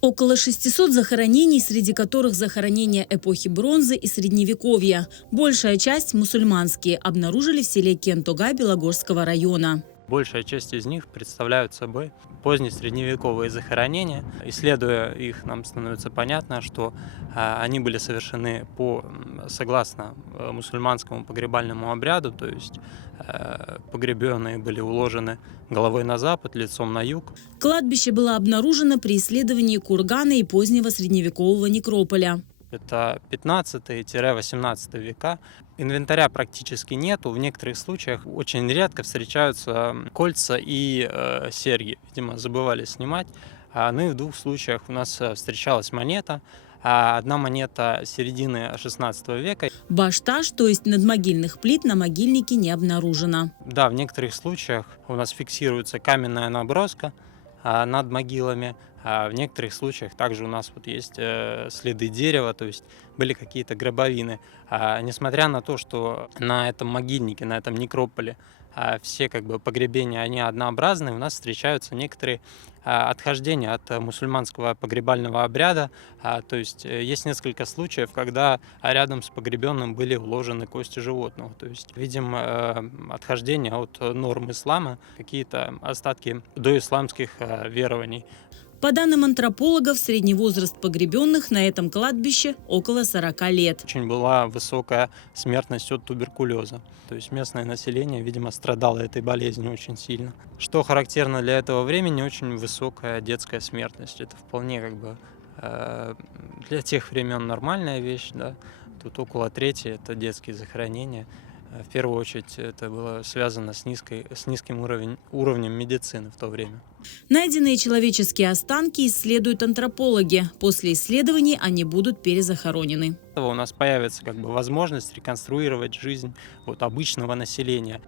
Около 600 захоронений, среди которых захоронения эпохи бронзы и средневековья. Большая часть мусульманские, обнаружили в селе Кентога Белогорского района. Большая часть из них представляют собой позднесредневековые захоронения. Исследуя их, нам становится понятно, что они были совершены согласно мусульманскому погребальному обряду, то есть погребенные были уложены головой на запад, лицом на юг. Кладбище было обнаружено при исследовании кургана и позднего средневекового некрополя. Это 15-18 века. Инвентаря практически нету. В некоторых случаях очень редко встречаются кольца и серьги. Видимо, забывали снимать. Ну и в двух случаях у нас встречалась монета. Одна монета середины 16 века. Башташ, то есть надмогильных плит, на могильнике не обнаружено. Да, в некоторых случаях у нас фиксируется каменная наброска над могилами. А в некоторых случаях также у нас вот есть следы дерева, то есть были какие-то гробовины. Несмотря на то, что на этом могильнике, на этом некрополе все как бы погребения, они однообразные, у нас встречаются некоторые отхождения от мусульманского погребального обряда. То есть есть несколько случаев, когда рядом с погребенным были уложены кости животного. То есть видим отхождение от норм ислама, какие-то остатки доисламских верований. По данным антропологов, средний возраст погребенных на этом кладбище около 40 лет. Очень была высокая смертность от туберкулеза. То есть местное население, видимо, страдало этой болезнью очень сильно. Что характерно для этого времени, очень высокая детская смертность. Это вполне как бы для тех времен нормальная вещь. Да? Тут около трети это детские захоронения. В первую очередь это было связано с низким уровнем медицины в то время. Найденные человеческие останки исследуют антропологи. После исследований они будут перезахоронены. У нас появится как бы возможность реконструировать жизнь обычного населения.